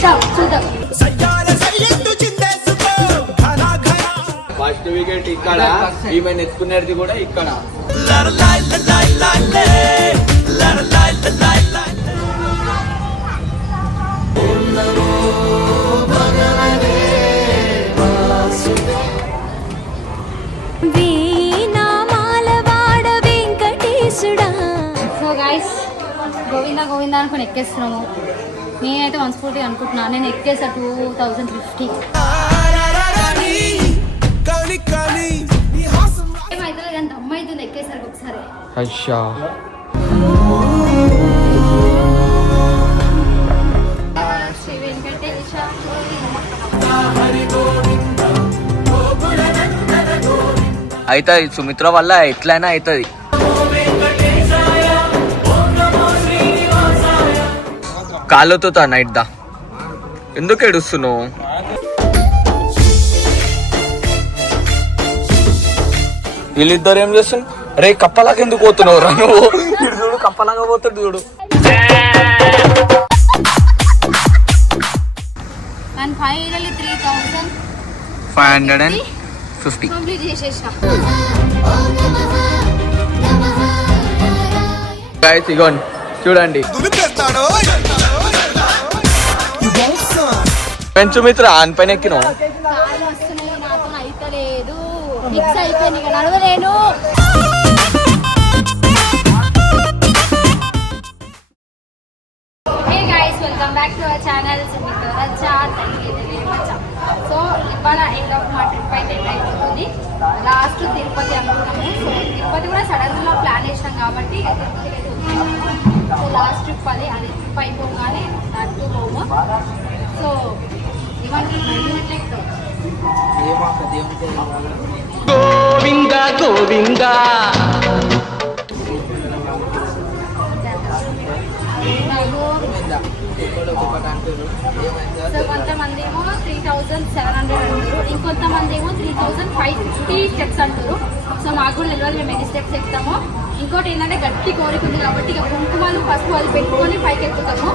చూద్దాం first wicket ఇక్కడ ఈమె ఎత్తుకునేది కూడా ఇక్కడ. సో గాయస్ గోవిందా గోవిందా అనుకుని ఎక్కేస్తున్నాము. నేనైతే మనస్ఫూర్తిగా అనుకుంటున్నాను నేను ఎక్కేసా టూ థౌజండ్ ఫిఫ్టీ. అవుతుంది ఎక్కేసరికి ఒకసారి. అచ్చా శ్రీ వెంకటేశ అవుతుంది సుమిత్ర వల్ల ఎట్లయినా అవుతుంది. కాళ్ళతో నైట్ దా. ఎందుకు ఏడుస్తున్నావు? వీళ్ళిద్దరు ఏం చేస్తుంది రే కప్పలాగా ఎందుకు పోతున్నావు రా నువ్వు? చూడు కప్పలాగా పోతాడు చూడు. Five hundred and fifty guys ఇగోండి. చూడండి. పెంచు మిత్ర ఆన్ పైన ఎక్కినావు అయిపోయింది guys welcome back to our channel so ఇవాళ ఎండ్ ఆఫ్ మా ట్రిప్ అయితే అయిపోతుంది. లాస్ట్ తిరుపతి అనుకున్నాము. సో తిరుపతి కూడా సడన్గా ప్లాన్ చేసినాం కాబట్టి సో లాస్ట్ ట్రిప్ అది అది ట్రిప్ అయిపోగానే అటు సో గోవింద గోవింద. సో కొంతమంది ఏమో త్రీ థౌజండ్ సెవెన్ హండ్రెడ్ అంటారు. ఇంకొంతమంది ఏమో three thousand five fifty steps అంటారు. సో మాకు కూడా తెలియదు మేము ఎన్ని స్టెప్స్ ఎక్కుతామో. ఇంకోటి ఏంటంటే గట్టి కోరిక ఉంది కాబట్టి ఇక కుంకుమలు పసుపు అది పెట్టుకొని పైకి ఎక్కుతాము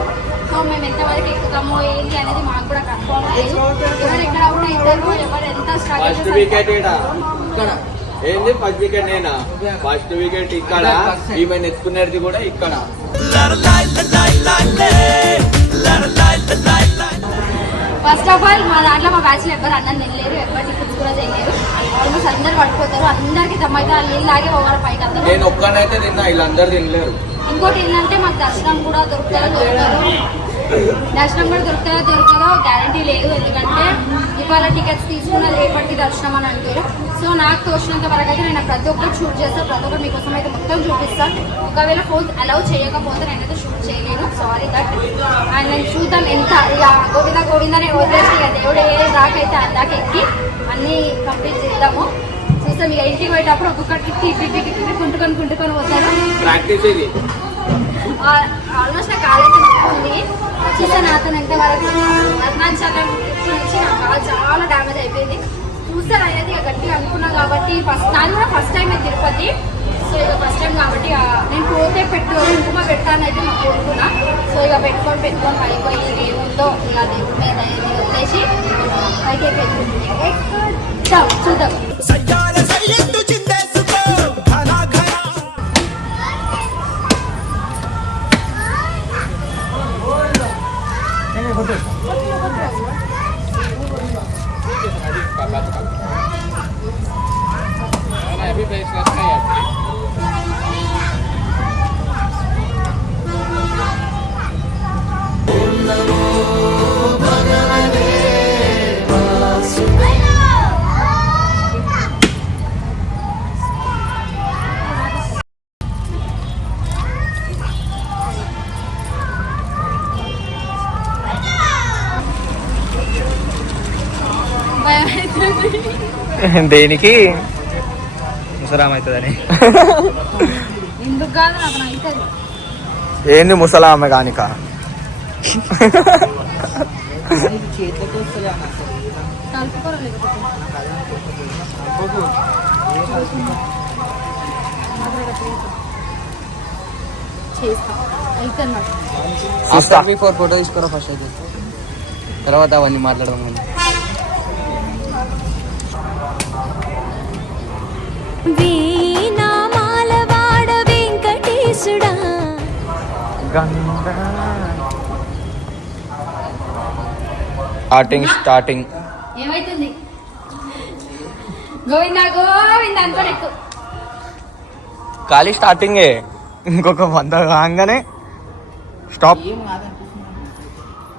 సో మేము ఎంతవరకు ఎక్కుతామో ఏంటి అనేది మాకు కూడా కన్ఫర్మ్ లేదు ఎవరు ఎక్కడ అవుట్ అవుతారో ఎవరు ఎంత ఫస్ట్ వికెట్ ఇక్కడ. ఏంది ఫస్ట్ వికెట్ నేనా? ఫస్ట్ వికెట్ ఇక్కడ. ఈమె ఎత్తుకునేది కూడా ఇక్కడ. ఫస్ట్ ఆఫ్ ఆల్ మా దాంట్లో మా బ్యాచ్లో ఎవరు అన్నం తినలేరు ఎవరు టిఫిన్స్ కూడా చేయలేరు ఆల్మోస్ట్ అందరు పట్టుకోతారు అందరికి దమ్మైతే వాళ్ళు నీళ్ళలాగే పోవాలి పైకి అందరూ నేను ఒక్కనైతే తిన్నా వీళ్ళందరూ తినలేరు. ఇంకోటి ఏంటంటే మాకు దర్శనం కూడా దొరుకుతుందో దొరకదు? దర్శనం కూడా దొరుకుతుందో దొరకదో గ్యారంటీ లేదు. ఎందుకంటే ఇవాళ టికెట్స్ తీసుకున్న రేపటికి దర్శనం అని అంటారు. సో నాకు తోచినంత వరకు అయితే నేను ప్రతి ఒక్కరు షూట్ చేస్తాను ప్రతి ఒక్కరు మీకోసం అయితే మొత్తం చూపిస్తాను ఒకవేళ ఫోన్స్ అలౌ చేయకపోతే నేనైతే షూట్ చేయలేను. సారీ దట్ అండ్ నేను చూద్దాం ఎంత ఇక గోవింద గోవిందనే వదిలేసి దేవుడు ఏ దాకైతే అందాక ఎక్కి అన్నీ కంప్లీట్ చేద్దాము. చూస్తాం ఇక ఇంటికి పోయేటప్పుడు ఒక్కొక్కటి కుంటుకొని కుంటుకొని పోతారు ప్రాక్టీస్ ఇది. ఆల్మోస్ట్ నా కాలు అయితే నొప్పి ఉంది. చూసాను అతను ఎంత వరకు. అరుణాచలం ట్రిప్ నుంచి నా కాలు చాలా డ్యామేజ్ అయిపోయింది. చూసాను అనేది ఇక గట్టిగా అనుకున్నా కాబట్టి ఫస్ట్ నాది కూడా ఫస్ట్ టైం తిరుపతి. సో ఇక ఫస్ట్ టైం కాబట్టి ఆ, నేను పోతే పెట్టు కుంకుమ పెట్టానైతే నాకు కోరుకున్నా సో ఇక పెట్టుకొని పెట్టుకొని పైపోయి ఏముందో ఇక దేవుడి మీద వదిలేసి పైకి ఎక్కుదాం చూద్దాం. దేనికి? ముసలాం అవుతుందని ఏంది ముసలామె కానిక? బిఫోర్ ఫోటో తీసుకోరా ఫస్ట్ అయితే. తర్వాత అవన్నీ మాట్లాడదాం వీణామాలవాడ వెంకటేశుడా. Starting starting. ఏమైతుంది? గోవిందా గోవింద ఖాళీ స్టార్టింగే. ఇంకొక వంద కాగానే స్టాప్.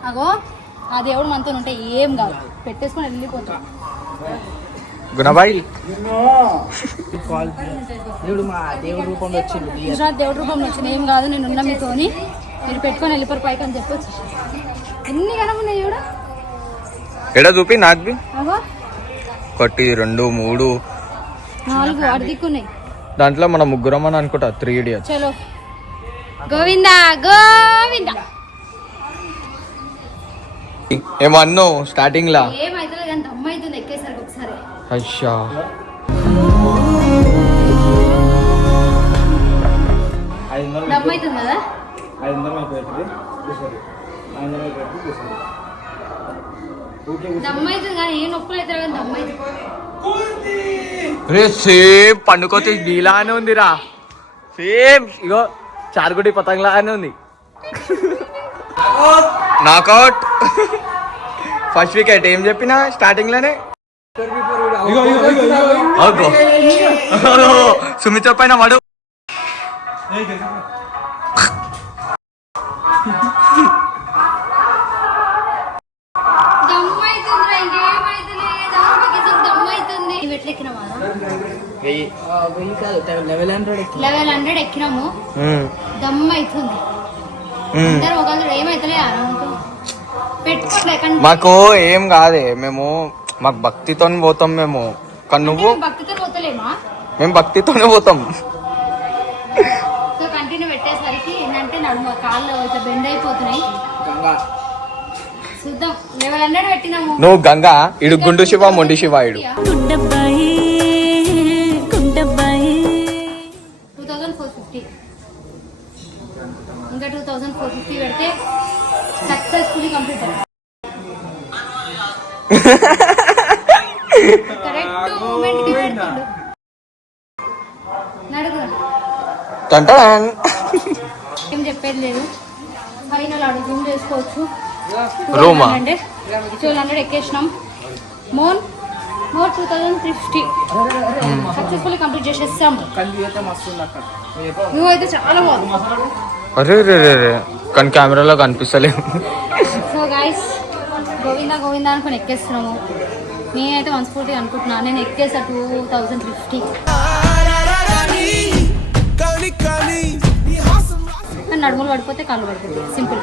అగో ఆ దేవుడు మనతో ఉంటే ఏం కాదు. పెట్టేసుకొని వెళ్ళిపోతాం. గుణబాయ్ దేవుడు మా దేవుడి రూపంలో వచ్చిండు గుజరాత్ దేవుడి రూపంలో వచ్చిన ఏం కాదు నేను ఉన్నా మీతోని మీరు పెట్టుకొని వెళ్ళిపోరు పైకి అని చెప్పొచ్చు. ఎన్ని కనమున్నాయి చూడ ఎడ చూపి అగో. ఒకటి రెండు మూడు. నాలుగు అడిదిక్కున్నాయి దాంట్లో మన ముగ్గురం అని అనుకుంటా త్రీ ఇడియట్స్ చలో. గోవిందా గోవిందా. ఏమో అన్నో స్టార్టింగ్ లా. ఏమైతుంది ఎక్కేసరికి ఒకసారి. రే సేమ్ పండుకోతే నీలానే ఉందిరా. సేమ్ ఇగో చారుగుడి పతంగులానే ఉంది. నాకౌట్ ఫస్ట్ వికెట్ ఏం చెప్పినా? స్టార్టింగ్ అగ్గో. సుమిత్ర పైన కాదు లెవెల్ హండ్రెడ్ ఎక్కి లెవెల్ హండ్రెడ్ ఎక్కినాము దమ్మ అవుతుంది మాకు ఏం కాదే మేము మాకు భక్తితో పోతాం మేము. కానీ నువ్వు? మేము భక్తితోనే పోతాం. సో కంటిన్యూ పెట్టేసరికి ఏంటంటే నడుమ కాళ్ళు ఇట్లా బెండ్ అయిపోతున్నాయి. చూద్దాం. లెవెల్ హండ్రెడ్ పెట్టినాము? నువ్వు గంగా ఇడు గుండు శివ మొండి శివ ఇడు. టూ థౌజండ్ ఫోర్ ఫిఫ్టీ ఇంకా టూ థౌజండ్ ఫోర్ ఫిఫ్టీ పెడితే సక్సెస్ఫుల్లీ కంప్లీట్ ఏం చెప్పేది లేదు ఫైనల్ ఆడు చేసుకోవచ్చు ఆ? ట్వెల్వ్ హండ్రెడ్ ఎక్కేసినాం మోన్ more two thousand fifty successfully complete చేసేస్తాం చాలా బాగుంది అరే రే రే రే కానీ కెమెరాలో కనిపిస్తలేము సో గాయస్ గోవిందా గోవిందా అనుకుని ఎక్కేస్తున్నాము నేనైతే మనస్ఫూర్తిగా అనుకుంటున్నాను నేను ఎక్కేసా టూ థౌజండ్ ఫిఫ్టీ. నడుములు పడిపోతే కాళ్ళు పడిపోతాయి. సింపుల్.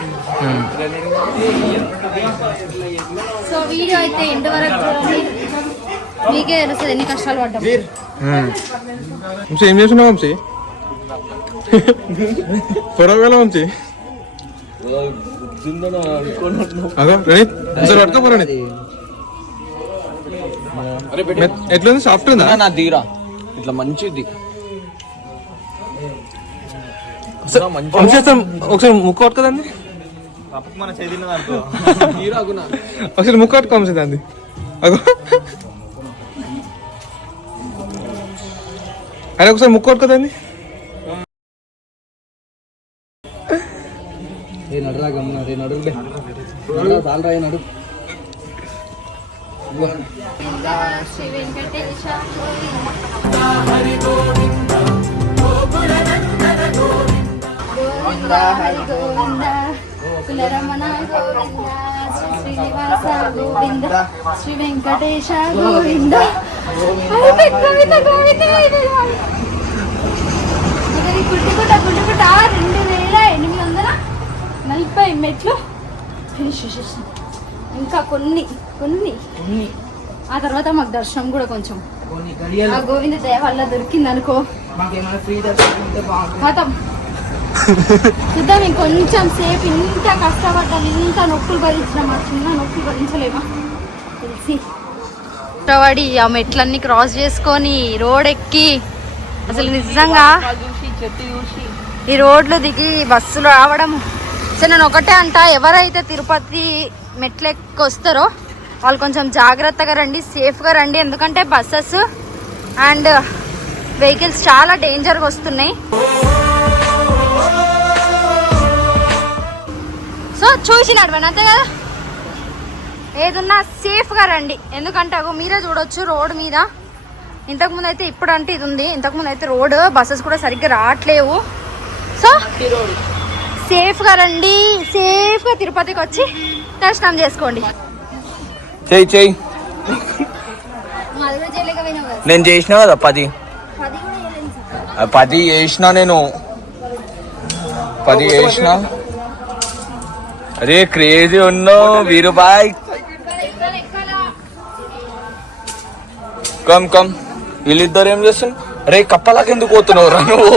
సో వీడియో అయితే ఎండ్ వరకు చూడండి. మీకే తెలుస్తుంది ఎన్ని కష్టాలు పడ్డాం. ఏం చేస్తున్నావు వంశీ? పొరవేళ వంశీ. అదో రణిత్. ఎట్లుంది? సాఫ్ట్ ఉందా? నా దీరా ఇట్లా మంచిది. ఒకసారి ముక్కు పట్టుకోదండి. ఒకసారి ముక్కు అగో. అరే ఒకసారి ముక్కు పట్టుకోదండి రే నడురా గమ్మున రే నడు నడు శ్రీ వెంకటేశ గోవింద హరి గోవింద కులరమణ గోవింద శ్రీ శ్రీనివాస గోవింద శ్రీ వెంకటేశ గోవింద గోవింద గోవింద ఇది రెండు వేల ఎనిమిది వందల నలభై మెట్లు ఫినిష్ చేసేసాం ఇంకా కొన్ని కొన్ని. ఆ తర్వాత మాకు దర్శనం కూడా కొంచెం. కొన్ని ఆ గడియలు గోవింద దయ వల్ల దొరికింది అనుకో ఖతం చూద్దాం ఇంకొంచెం సేపు ఇంత కష్టపడ్డాం ఇంత నొప్పులు భరించినాం ఆ చిన్న నొప్పులు భరించలేమా? తెలిసి. కష్టపడి ఆ మెట్లన్నీ క్రాస్ చేసుకొని రోడ్ ఎక్కి అసలు నిజంగా ఈ రోడ్లు దిగి బస్సులు రావడం సో నేను ఒకటే అంట ఎవరైతే తిరుపతి మెట్లు ఎక్కి వస్తారో వాళ్ళు కొంచెం జాగ్రత్తగా రండి సేఫ్గా రండి. ఎందుకంటే బస్సెస్ అండ్ వెహికల్స్ చాలా డేంజర్గా వస్తున్నాయి. సో చూసి నడవండి అంతే కదా? ఏదున్నా సేఫ్గా రండి. ఎందుకంటే అగో మీరే చూడొచ్చు రోడ్ మీద. ఇంతకుముందు అయితే ఇప్పుడు అంటే ఇది ఉంది. ఇంతకుముందు అయితే రోడ్ బస్సెస్ కూడా సరిగ్గా రావట్లేవు. సో సేఫ్గా రండి సేఫ్గా తిరుపతికి వచ్చి దర్శనం చేసుకోండి. చెయ్యి చెయ్యి. నేను చేసిన కదా పది. పది చేసిన నేను. పది చేసిన. అరే క్రేజీ ఉన్నావు వీరుబాయ్. Come come. వీళ్ళిద్దరు ఏం చేస్తున్నారు? అరే కప్పలాగా ఎందుకు పోతున్నావు రా నువ్వు?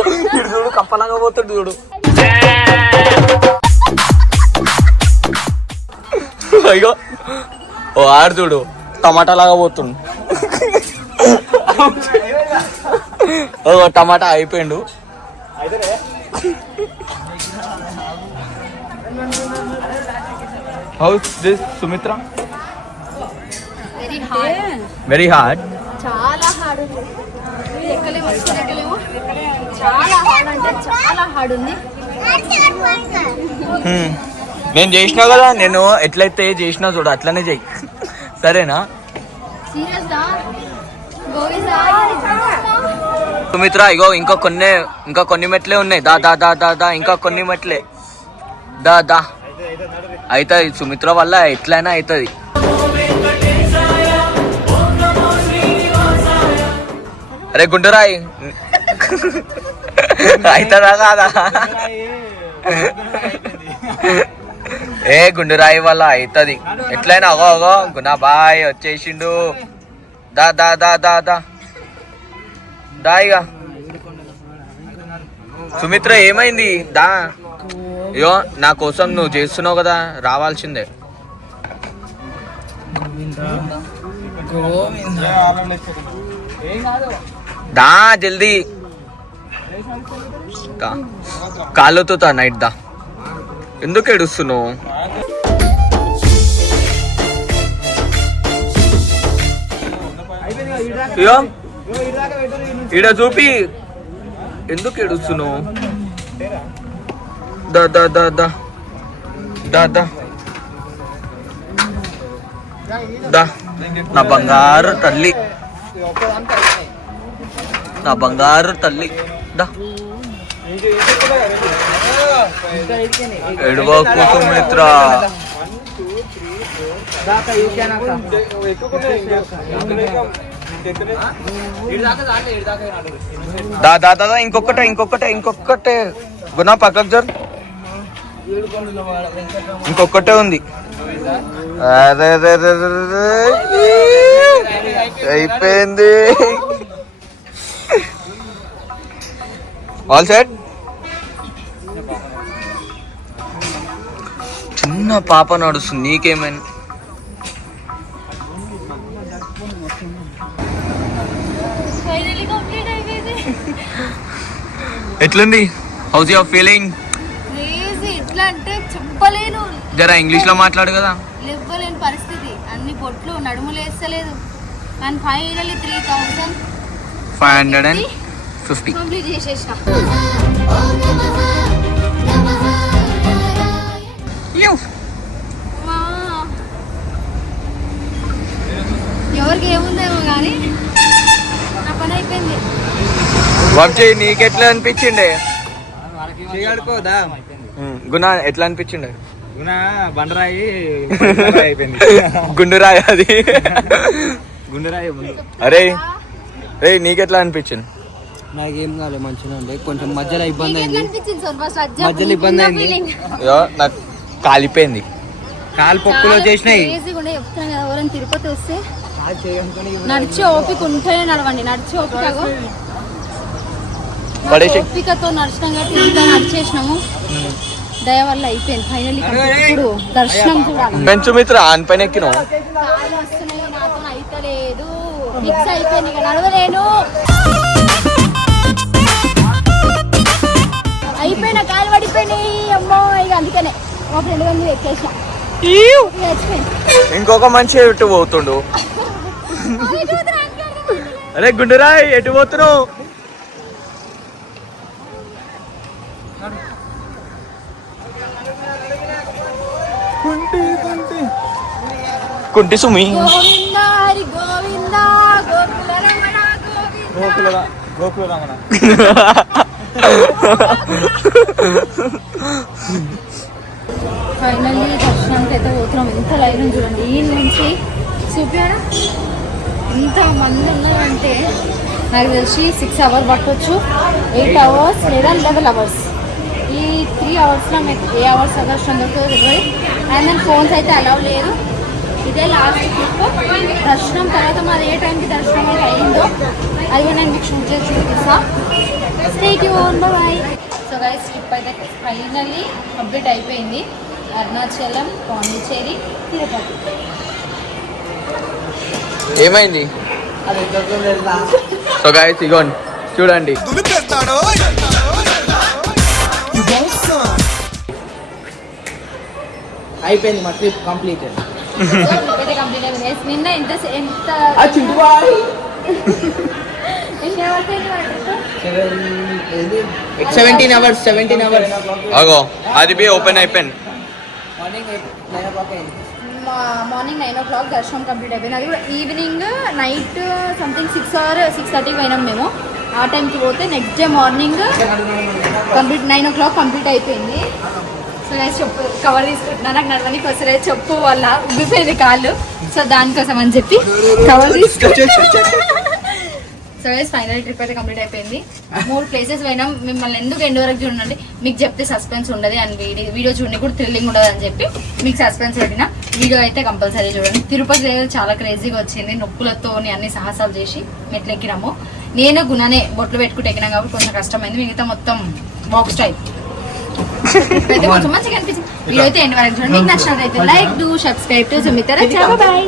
చూడు కప్పలాగా పోతాడు చూడు. అయ్యో. ఓ ఆడు చూడు. టమాటా లాగా పోతుండు. ఓ టమాటా అయిపోయిండు. How's this Sumitra? Very hard very hard చాలా హార్డ్ ఎక్కలేము ఎక్కలేము. చాలా హార్డ్ అంటే చాలా హార్డ్ ఉంది. నేను చేసినా కదా నేను ఎట్లయితే చేసినా చూడు అట్లనే చెయ్యి సరేనా? సుమిత్ర ఇగో ఇంకా కొన్ని ఇంకా కొన్ని మెట్లే ఉన్నాయి. దా దా దా దా దా ఇంకా కొన్ని మెట్లే. దా దా. అవుతుంది సుమిత్ర వల్ల ఎట్లయినా అవుతుంది అరే గుండురాయి. అవుతుందా కాదా? ఏ గుండురాయి వల్ల అవుతుంది. ఎట్లయినా అగో అగో గుణాబాయ్ వచ్చేసిండు. దా దా దా దా దా. దా ఇక సుమిత్ర ఏమైంది? దా. అయ్యో నా కోసం నువ్వు చేస్తున్నావు కదా రావాల్సిందే. దా జల్దీ. దా. తా నైట్ దా. ఎందుకు ఏడుస్తున్నావు? ఇడ ఈడ చూపి. ఎందుకు ఏడుస్తున్నావు? దా దా దా దా. దా దా. దా. నా బంగారు తల్లి. నా బంగారు తల్లి. దా. దా దా దా దా, ఇంకొకటే ఇంకొకటే ఇంకొకటే. గుణ పక్కకు జరు. ఇంకొకటే ఉంది. అరే. అయిపోయింది. ఆల్ సెట్ చిన్న పాప నడుస్తుంది నీకేమైనా? ఎట్లుంది? హౌస్ యువర్ ఫీలింగ్ ఎట్లా అంటే చెప్పలేను. జరా ఇంగ్లీష్లో మాట్లాడు కదా. ఇవ్వలేని పరిస్థితి. అన్ని బొట్లు నడుములు వేస్తలేదు కానీ finally three thousand five hundred and fifty complete చేసేసిన. ఎవరికి ఏముందేమో కానీ నా పని అయిపోయింది. వర్క్ చేయి నీకు ఎట్లా అనిపించిండే? చేయడుకోదా? గుణ ఎట్లా అనిపించిండే? గుణ బండరాయి అయిపోయింది. గుండురాయి అది. గుండెరాయి అరే రే నీకెట్లా అనిపించింది? నాకేం కాలేదు మంచిగా ఉండే. కొంచెం మధ్యలో ఇబ్బంది అయింది. మధ్యలో ఇబ్బంది అయింది. నాకు కాలిపోయింది. కాలు పొక్కులు చేసినాయి. తిరుపతి వస్తే నడిచే ఓపిక ఉంటేనే నడవండి. నడిచే ఓపిక. ఓపికతో నడిచినాం కాబట్టి ఇంత నడిచేసినాము. దయ వల్ల అయిపోయింది. ఫైనల్ ఇప్పుడు దర్శనం చూడాలి. పెంచు మిత్ర ఆన్ పైన ఎక్కినావు. కాళ్ళు వస్తున్నాయి నాతో అయితలేదు. ఫిక్స్ అయిపోయింది ఇక నడవలేను. పడిపోయినా కాలు పడిపోయినాయి. అమ్మో ఇక అందుకనే మా ఫ్రెండ్ చచ్చిపోయింది ఇంకొక మనిషి ఎటు పోతుండు? అరే గుండురాయ్ ఎటు పోతున్నావు? కుంటి సుమి. గోవింద హరి గోవింద గోకుల రమణ గోవింద. గోకుల రమణ ఫైనల్లీ దర్శనానికి అయితే పోతున్నాం. ఎంత లైన్ చూడండి. ఈ నుంచి చూపాడా ఎంత మంది ఉన్నారంటే నాకు తెలిసి సిక్స్ అవర్ పట్టవచ్చు ఎయిట్ అవర్స్ లేదా లెవెన్ అవర్స్ ఈ త్రీ అవర్స్లో మీకు ఏ అవర్స్ అవర్స్ అందరితో అండ్ దాని ఫోన్స్ అయితే అలౌ లేదు. ఇదే లాస్ట్ ట్రిప్ దర్శనం తర్వాత మాది ఏ టైంకి దర్శనం అయితే అయిందో అది కూడా నేను మీకు షూట్ చేసి చూపిస్తా. Stay tune bye so guys trip అయితే ఫైనల్లీ కంప్లీట్ అయిపోయింది. అరుణాచలం పాండిచ్చేరి తిరుపతి. ఏమైంది? సో గాయస్ ఇగోండి చూడండి. అయిపోయింది మా ట్రిప్ కంప్లీటెడ్ నిన్న ఎంత ఎంత? సెవెంటీన్ అవర్స్ సెవెంటీన్ అవర్స్ అగో అది బి ఓపెన్ అయిపోయింది. మార్నింగ్ నైన్ ఓ క్లాక్ అయింది. మార్నింగ్ నైన్ ఓ క్లాక్ దర్శనం కంప్లీట్ అయిపోయింది. అది కూడా evening night something six or six థర్టీకి పోయినాం మేము. ఆ టైంకి పోతే next day morning complete nine o'clock complete అయిపోయింది. సో నేను చెప్పు కవర్ తీసుకుంటున్నా నాకు ఫస్ట్ వస్తుంది చెప్పు వల్ల ఉబ్బిపోయింది కాళ్ళు. సో దానికోసం అని చెప్పి కవర్ తీసుకుంటున్నా. సో గైస్ ఫైనల్ ట్రిప్ అయితే కంప్లీట్ అయిపోయింది. మూడు ప్లేసెస్ పోయినాం. మిమ్మల్ని ఎందుకు ఎండ్ వరకు చూడండి మీకు చెప్తే సస్పెన్స్ ఉండదు అండ్ వీడియో వీడియో చూడండి కూడా థ్రిల్లింగ్ ఉండదు అని చెప్పి మీకు సస్పెన్స్ పెట్టినా. వీడియో అయితే కంపల్సరీ చూడండి. తిరుపతి దగ్గర చాలా క్రేజీగా వచ్చింది. నొప్పులతో అన్ని సాహసాలు చేసి మెట్లు ఎక్కినాము నేను గుణనే బొట్లు పెట్టుకుంటే ఎక్కినా కాబట్టి కొంచెం కష్టమైంది. మిగతా మొత్తం బాక్స్ టైప్ అయితే కొంచెం మంచిగా అనిపించింది. వీడియో అయితే ఎండ్ వరకు చూడండి. మీకు నచ్చినట్లయితే like do subscribe to Sumitra bye